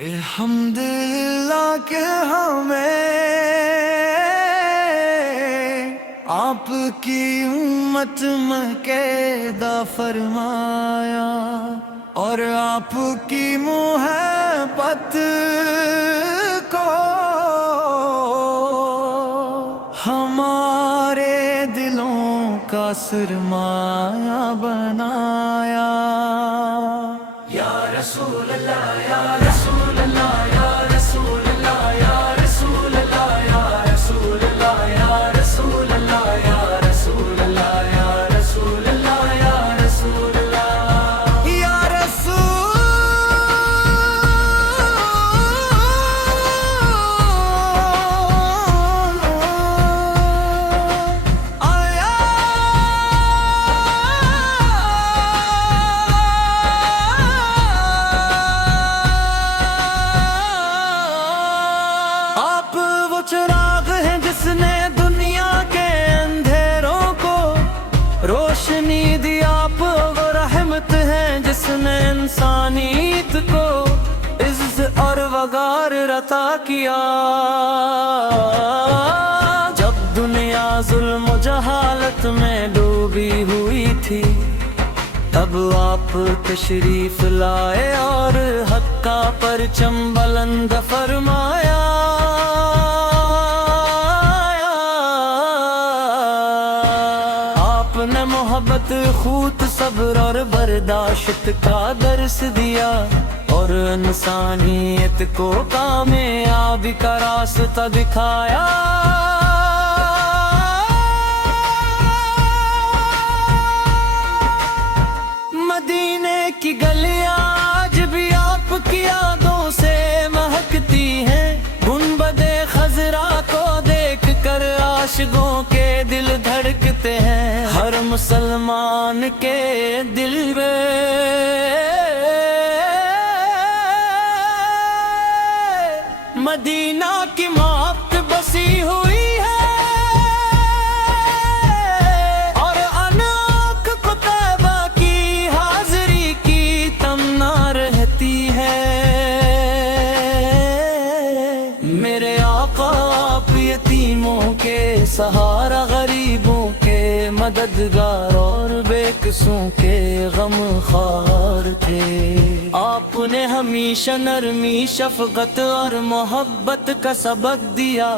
الحمدللہ کہ ہمیں آپ کی امت میں قیدا فرمایا اور آپ کی محبت کو ہمارے دلوں کا سرمایہ بنایا۔ یا رسول اللہ، یا رسول اللہ، یا رسول اللہ، یا رسول اللہ، یا رسول اللہ، یا رسول اللہ، یا رسول اللہ، یا رسول اللہ، یا رسول اللہ، یا چراغ ہے جس نے دنیا کے اندھیروں کو روشنی دی، آپ وہ رحمت ہے جس نے انسانیت کو عز اور وقار عطا کیا۔ جب دنیا ظلم و جہالت میں ڈوبی ہوئی تھی تب آپ تشریف لائے اور حق کا پرچم بلند فرمایا۔ محبت، خوت، صبر اور برداشت کا درس دیا اور انسانیت کو کامیابی کا راستہ دکھایا۔ مدینے کی گلیاں آج بھی آپ کی یادوں سے مہکتی ہیں، گنبد خضرا کو دیکھ کر عاشقوں کے دل دھڑکتے ہیں۔ ہر مسلمان کے دل میں مدینہ کی محبت بسی ہوئی ہے اور آنکھ کو طیبہ کی حاضری کی تمنا رہتی ہے۔ میرے آقا آپ یتیموں کے سہارا، غریبوں کے مددگار اور بے قصوں کے غم خوار تھے۔ آپ نے ہمیشہ نرمی، شفقت اور محبت کا سبق دیا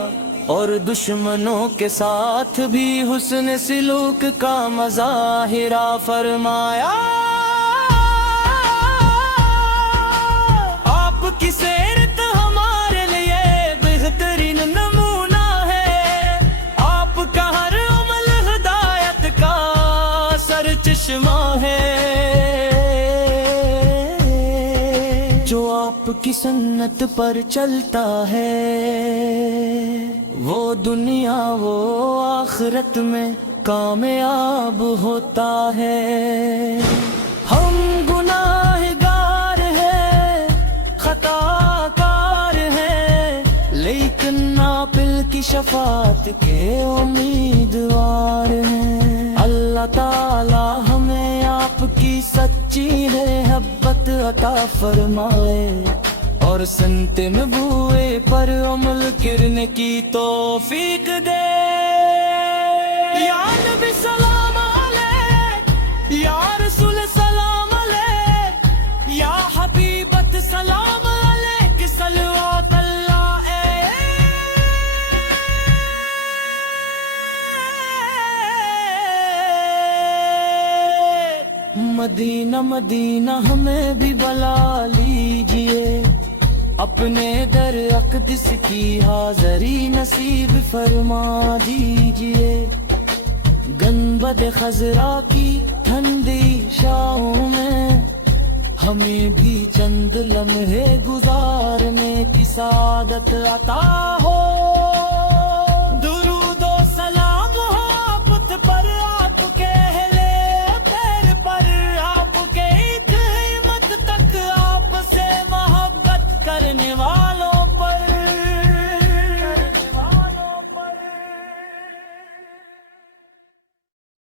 اور دشمنوں کے ساتھ بھی حسن سلوک کا مظاہرہ فرمایا۔ آپ کی سیرت ہمارے لیے بہترین نمونہ ہے، آپ کا ہر عمل ہدایت کا سرچشمہ ہے۔ جو آپ کی سنت پر چلتا ہے وہ دنیا وہ آخرت میں کامیاب ہوتا ہے۔ ہم گناہگار ہیں، خطا کار ہیں، لیکن ناپل کی شفاعت کے امیدوار ہیں۔ اللہ تعالی ہمیں آپ کی سچی محبت عطا فرمائے اور سنت نبوے پر عمل کرنے کی توفیق دے۔ یا نبی سلام علیک، یا رسول سلام علیک، یا حبیبت سلام علیک، صلوات اللہ مدینہ مدینہ ہمیں بھی بلا لیجئے، اپنے در اقدس کی حاضری نصیب فرما دیجئے۔ گنبد خضرا کی ٹھنڈی چھاؤں میں ہمیں بھی چند لمحے گزارنے کی سعادت عطا ہو۔